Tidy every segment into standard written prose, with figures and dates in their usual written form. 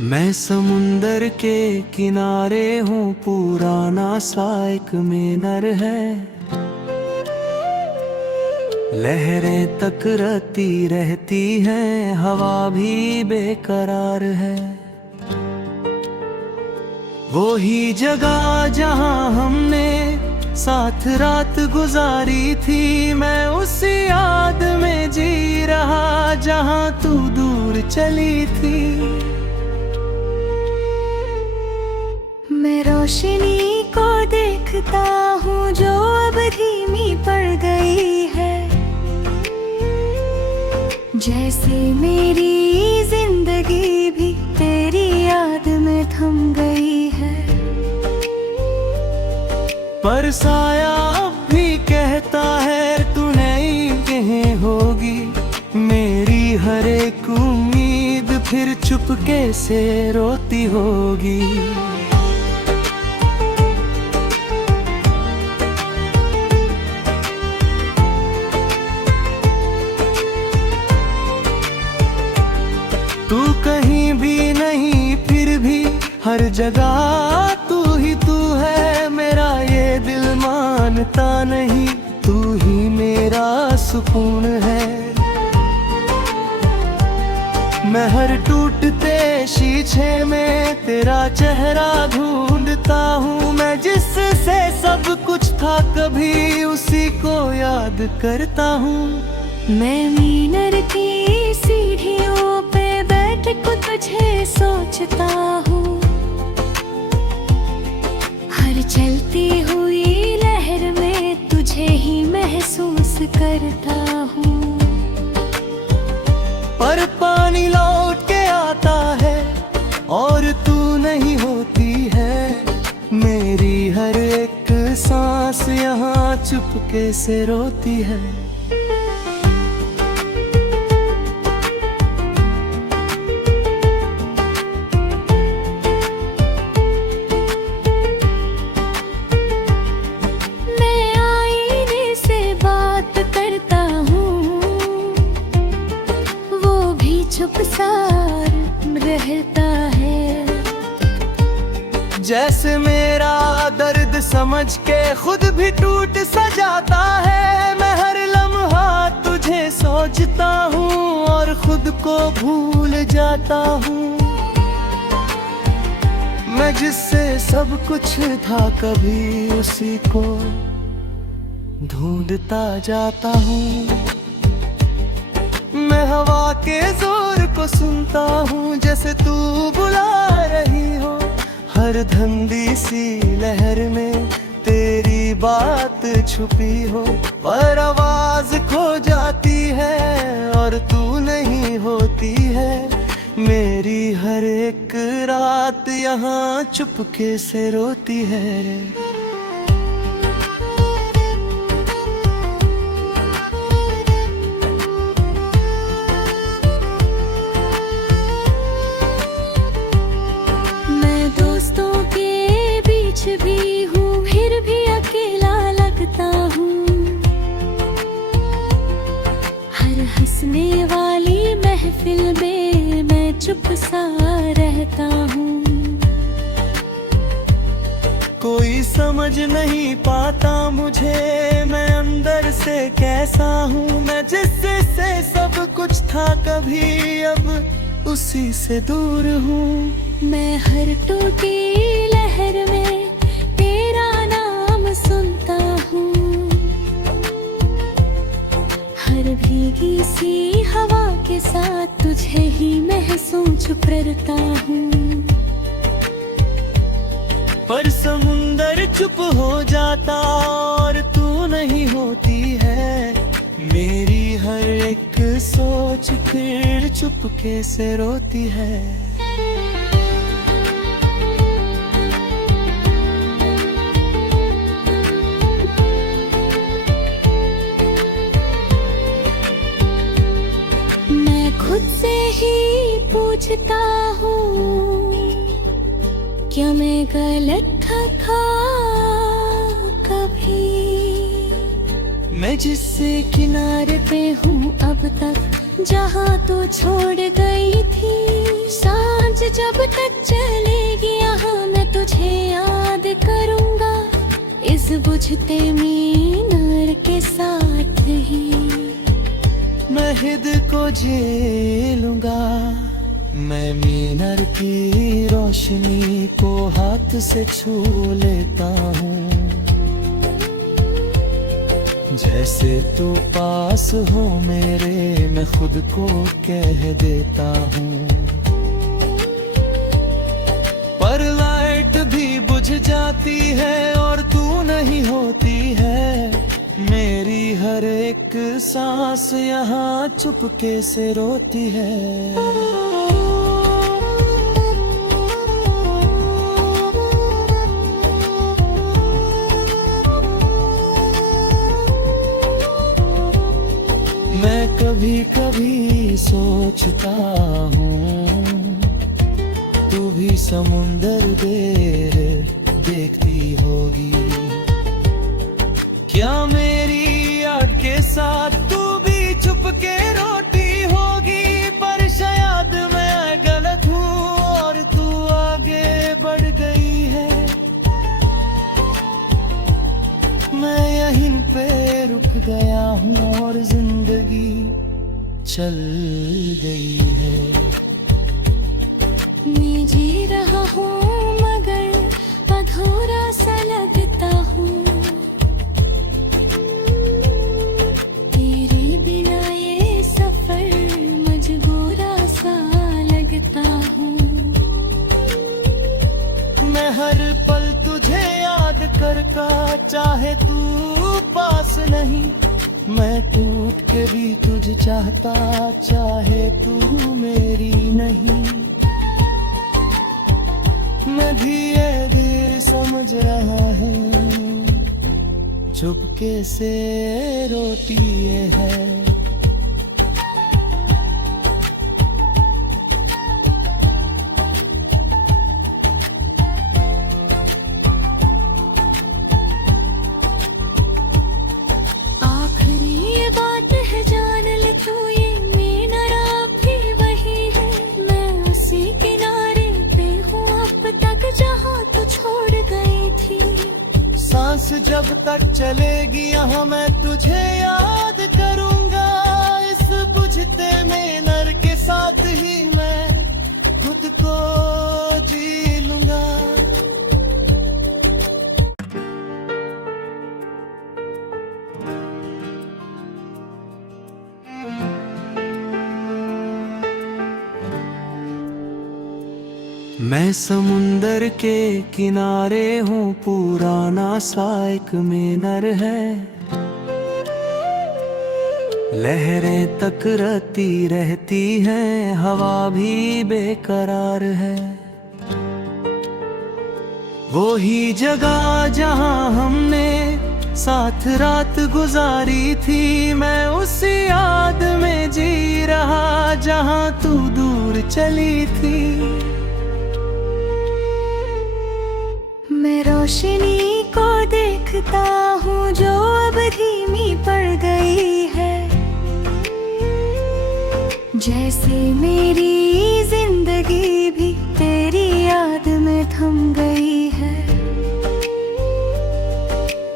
मैं समुंदर के किनारे हूँ, पुराना सा एक मीनर है। लहरें टकराती रहती हैं, हवा भी बेकरार है। वो ही जगह जहाँ हमने साथ रात गुजारी थी, मैं उसी याद में जी रहा जहाँ तू दूर चली थी। मैं रोशनी को देखता हूँ जो अब धीमी पड़ गई है, जैसे मेरी जिंदगी भी तेरी याद में थम गई है। पर साया अब भी कहता है तू नहीं कहीं होगी, मेरी हर एक उम्मीद फिर चुपके से रोती होगी। तू कहीं भी नहीं फिर भी हर जगह तू ही तू है। मेरा ये दिल मानता नहीं, तू ही मेरा सुकून है। मैं हर टूटते शीशे में तेरा चेहरा ढूंढता हूँ। मैं जिससे सब कुछ था कभी उसी को याद करता हूँ। मैं मीनर की सीढ़ियों पे बैठ के तुझे सोचता हूँ, हर चलती हुई लहर में तुझे ही महसूस करता हूँ। पर पानी लौट के आता है और तू नहीं होती है। मेरी हर एक सांस यहाँ चुपके से रोती है। चुपसार रहता है, जैसे मेरा दर्द समझ के खुद भी टूट सा जाता है। मैं हर लम्हा तुझे सोचता हूँ और खुद को भूल जाता हूँ। मैं जिससे सब कुछ था कभी उसी को ढूंढता जाता हूँ। मैं हवा के जोर को सुनता हूँ जैसे तू बुला रही हो। हर धंधी सी लहर में तेरी बात छुपी हो, पर आवाज खो जाती है और तू नहीं होती है। मेरी हर एक रात यहाँ चुपके से रोती है। भी हूँ फिर भी अकेला लगता हूँ, हर हंसने वाली महफिल में मैं चुप सा रहता हूँ। कोई समझ नहीं पाता मुझे मैं अंदर से कैसा हूँ। मैं जिससे सब कुछ था कभी अब उसी से दूर हूँ। मैं हर टूटी लहर में तेरा नाम सुनता हूँ, हर भीगी सी हवा के साथ तुझे ही महसूस करता हूँ। पर समुंदर चुप हो जाता और तू नहीं होती है। मेरी हर एक सोच फिर चुपके से रोती है। खुद से ही पूछता हूँ, क्या मैं गलत था कभी? मैं जिससे किनारे पे हूँ अब तक, जहाँ तू छोड़ गई थी। सांझ जब तक चलेगी यहाँ मैं तुझे याद करूँगा, इस बुझते मीनार के साथ ही मैं हिद को झेलूंगा। मैं मीनार की रोशनी को हाथ से छू लेता हूँ, जैसे तू पास हो मेरे मैं खुद को कह देता हूँ। पर लाइट भी बुझ जाती है और तू नहीं होती है, मेरी हर एक सांस यहाँ चुपके से रोती है। मैं कभी कभी सोचता हूँ तू भी समुंदर देर देखती होगी, क्या मेरी याद के साथ तू भी चुपके रोती होगी। पर शायद मैं गलत हूँ और तू आगे बढ़ गई है, मैं यहीं पे रुक गया हूँ और जिंदगी चल गई है। मैं जी रहा हूँ मगर अधूरा सा लगता हूँ, तेरे बिना ये सफर मजबूरा सा लगता हूँ। मैं हर पल तुझे याद करता, चाहे तू पास नहीं, मैं टूट के भी तुझे चाहता, चाहे तू मेरी नहीं। मैं धीरे धीरे समझ रहा हूँ चुपके से रोती है। सांस जब तक चलेगी यहाँ मैं तुझे याद करूँगा, इस बुझते मीनार के साथ ही मैं खुद को जी लूँगा। मैं समुंदर के किनारे हूँ, पुराना सा एक मीनार है, लहरें टकराती रहती हैं, हवा भी बेकरार है। वो ही जगह जहाँ हमने साथ रात गुजारी थी, मैं उसी याद में जी रहा जहाँ तू दूर चली थी। मैं रोशनी को देखता हूँ जो अब धीमी पड़ गई है, जैसे मेरी जिंदगी भी तेरी याद में थम गई है।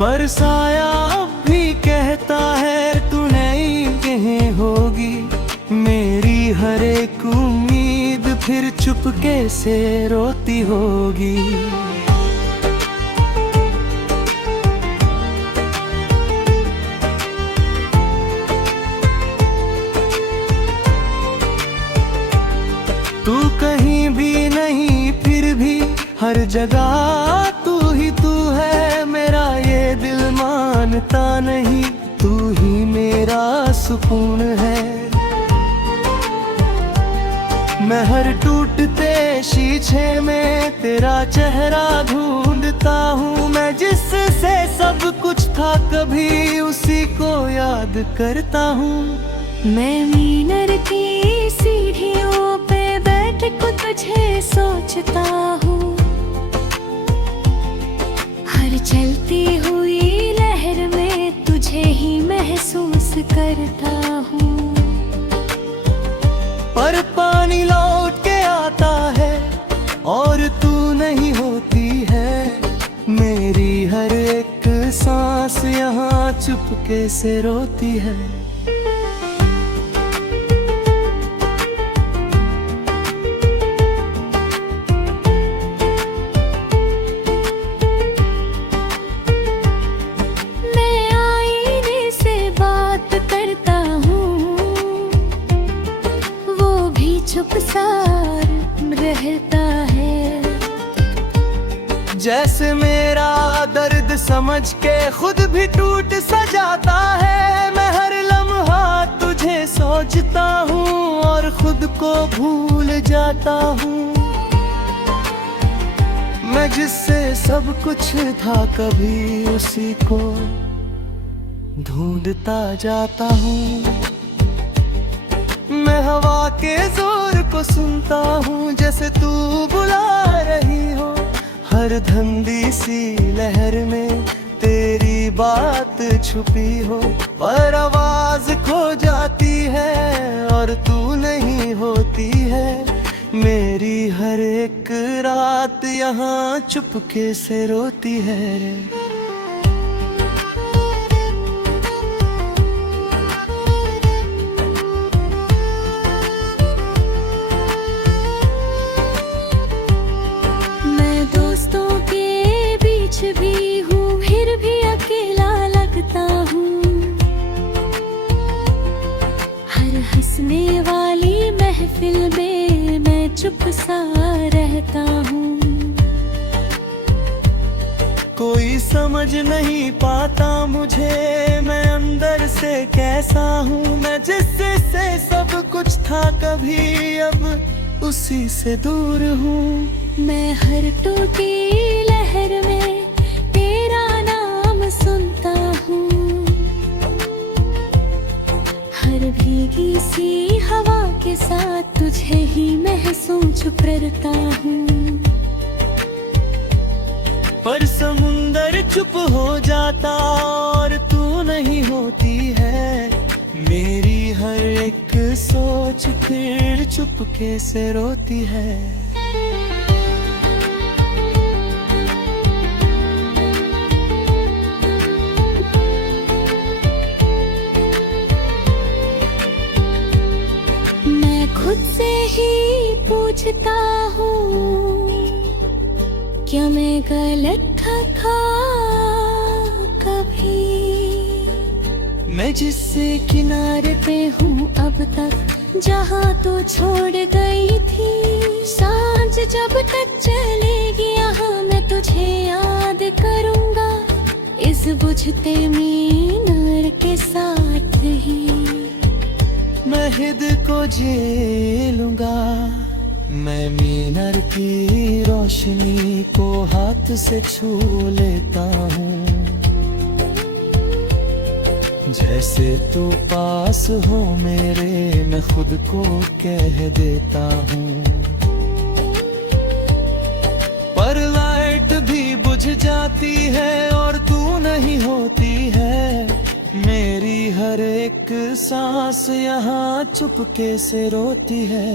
पर साया अब भी कहता है तू नहीं कहीं होगी, मेरी हर एक उम्मीद फिर चुपके से रोती होगी। तू कहीं भी नहीं फिर भी हर जगह तू ही तू है, मेरा ये दिल मानता नहीं, तू ही मेरा सुकून है। मैं हर टूटते शीशे में तेरा चेहरा ढूंढता हूँ, मैं जिससे सब कुछ था कभी उसी को याद करता हूँ। मैं मीनार की सीढ़ियों पे बैठ को तुझे सोचता हूँ, हर चलती हुई लहर में तुझे ही महसूस करता हूँ। पर पानी लौट के और तू नहीं होती है मेरी हर एक सांस यहाँ चुपके से रोती है। मैं आईने से बात करता हूँ, वो भी चुप सा रहता है। जैसे मेरा दर्द समझ के खुद भी टूट सा जाता है। मैं हर लम्हा तुझे सोचता हूँ और खुद को भूल जाता हूँ। मैं जिससे सब कुछ था कभी उसी को ढूंढता जाता हूँ। मैं हवा के जोर को सुनता हूँ जैसे तू बुला रही हो। हर धंधी सी लहर में तेरी बात छुपी हो, पर आवाज खो जाती है और तू नहीं होती है मेरी हर एक रात यहाँ चुपके से रोती है। भी हूँ फिर भी अकेला लगता हूँ। हर हंसने वाली महफिल में मैं चुप सा रहता हूँ। कोई समझ नहीं पाता मुझे मैं अंदर से कैसा हूँ। मैं जिससे सब कुछ था कभी अब उसी से दूर हूँ। मैं हर टूटी लहर में तेरा नाम सुनता हूँ। हर भीगी सी हवा के साथ तुझे ही महसूस करता हूँ। पर समुंदर चुप हो जाता और तू नहीं होती है मेरी हर एक सोच फिर चुपके से रोती है। खुद से ही पूछता हूँ क्या मैं गलत था कभी। मैं जिससे किनारे पे हूँ अब तक जहाँ तू छोड़ गई थी। सांझ जब तक चलेगी यहाँ मैं तुझे याद करूँगा इस बुझते मीनार के साथ ही। मैं हिद को झेलूंगा मैं मीनार की रोशनी को हाथ से छू लेता हूँ। जैसे तू पास हो मेरे मैं खुद को कह देता हूँ। पर लाइट भी बुझ जाती है और तू नहीं होती है मेरी हर एक सांस यहाँ चुपके से रोती है।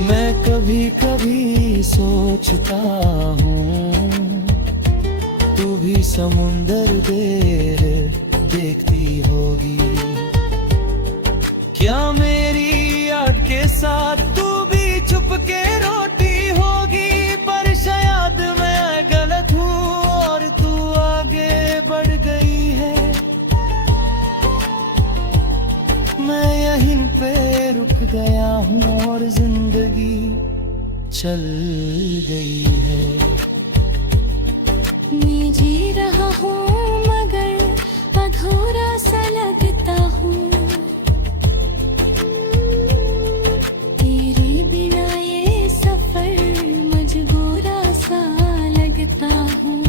मैं कभी कभी सोचता हूँ तू भी समुंदर देर देखती होगी। क्या मेरी याद के साथ तू भी चुपके रोती होगी। पर शायद मैं गलत हूँ और तू आगे बढ़ गई है। मैं यहीं पे रुक गया हूँ और जिंदगी चल गई है। मैं जी रहा हूँ मगर अधूरा सा लगता हूँ। तेरे बिना ये सफर मजबूरा सा लगता हूँ।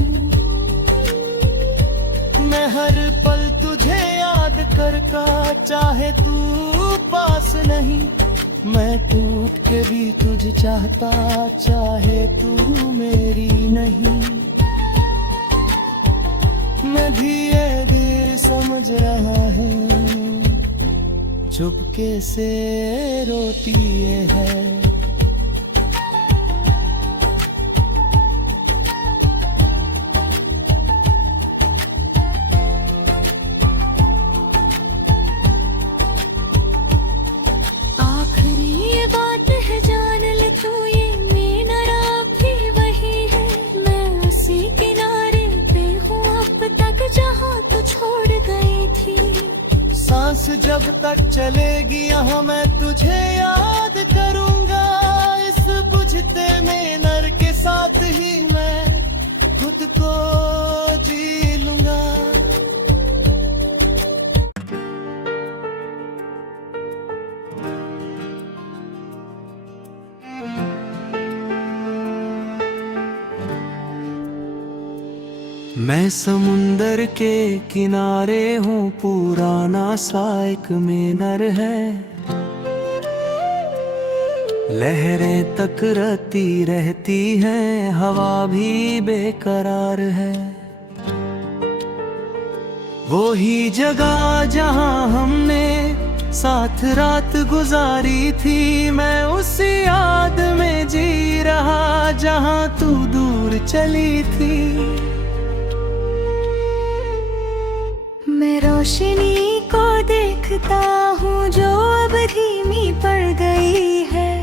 मैं हर पल तुझे याद करता चाहे तू पास नहीं। मैं टूट के भी तुझे चाहता चाहे तू मेरी नहीं। मैं धीरे धीरे समझ रहा है, चुपके से रोती है। आखिरी ये बात है जान ले तू, ये मेरा भी वही है। मैं उसी किनारे पे हूँ अब तक जहाँ तू छोड़ गई थी। सांस जब तक चलेगी यहाँ मैं तुझे याद करूंगा। इस बुझते में नर के साथ ही मैं खुद को जी लूंगा। मैं समुंदर के किनारे हूँ, पुराना सा एक मीनर है। लहरें टकराती रहती हैं, हवा भी बेकरार है। वो ही जगह जहाँ हमने साथ रात गुजारी थी। मैं उसी याद में जी रहा जहाँ तू दूर चली थी। मैं रोशनी को देखता हूँ जो अब धीमी पड़ गई है।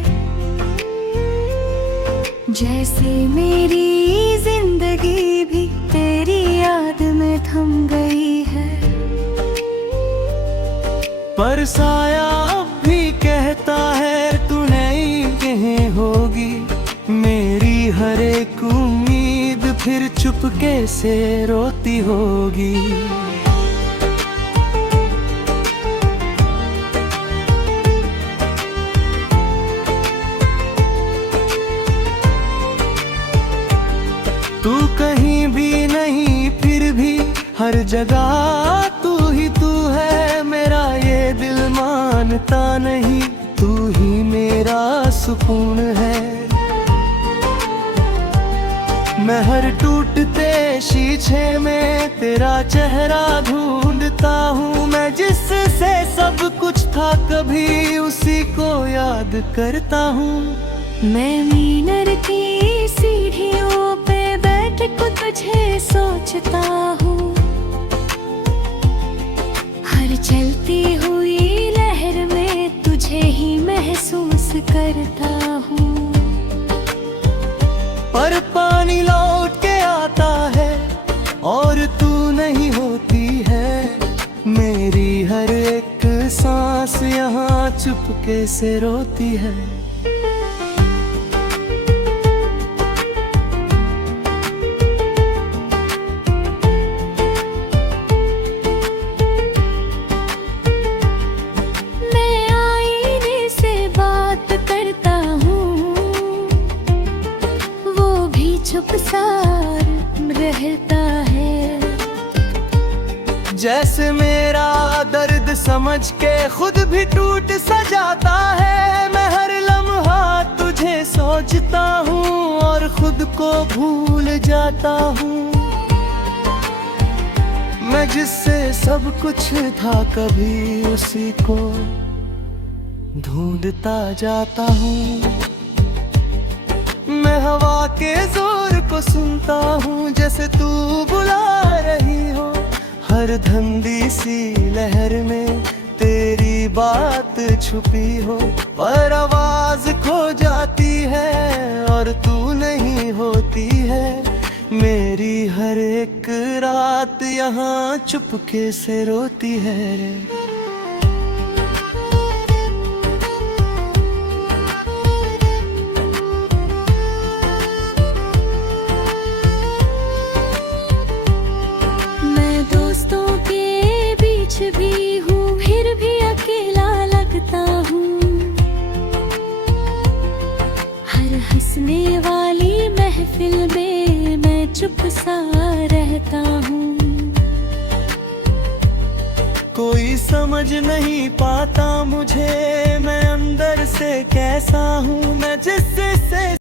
जैसे मेरी जिंदगी भी तेरी याद में थम गई है। पर साया अब भी कहता है तू नहीं कहीं होगी। मेरी हर एक उम्मीद फिर चुपके से रोती होगी। तू कहीं भी नहीं फिर भी हर जगह तू ही तू है। मेरा ये दिल मानता नहीं, तू ही मेरा सुकून है। मैं हर टूटते शीशे में तेरा चेहरा ढूंढता हूँ। मैं जिससे सब कुछ था कभी उसी को याद करता हूँ। मैं मीनर की सीढ़ियों पे बैठ को तुझे सोचता हूँ। हर चलती हुई लहर में तुझे ही महसूस करता हूँ। पर पानी लौट के आता है और तू नहीं होती है। मेरी हर एक सांस यहाँ चुपके से रोती है। चुपसार रहता है। जैसे मेरा दर्द समझ के खुद भी टूट सा जाता है। मैं हर लम्हा तुझे सोचता हूँ और खुद को भूल जाता हूँ। मैं जिससे सब कुछ था कभी उसी को ढूंढता जाता हूँ। मैं हवा के जोर को सुनता हूँ जैसे तू बुला रही हो। हर धंधी सी लहर में तेरी बात छुपी हो। पर आवाज खो जाती है और तू नहीं होती है। मेरी हर एक रात यहाँ चुपके से रोती है रे। भी हूँ फिर भी अकेला लगता हूँ। हर हंसने वाली महफिल में मैं चुप सा रहता हूँ। कोई समझ नहीं पाता मुझे मैं अंदर से कैसा हूँ। मैं जिससे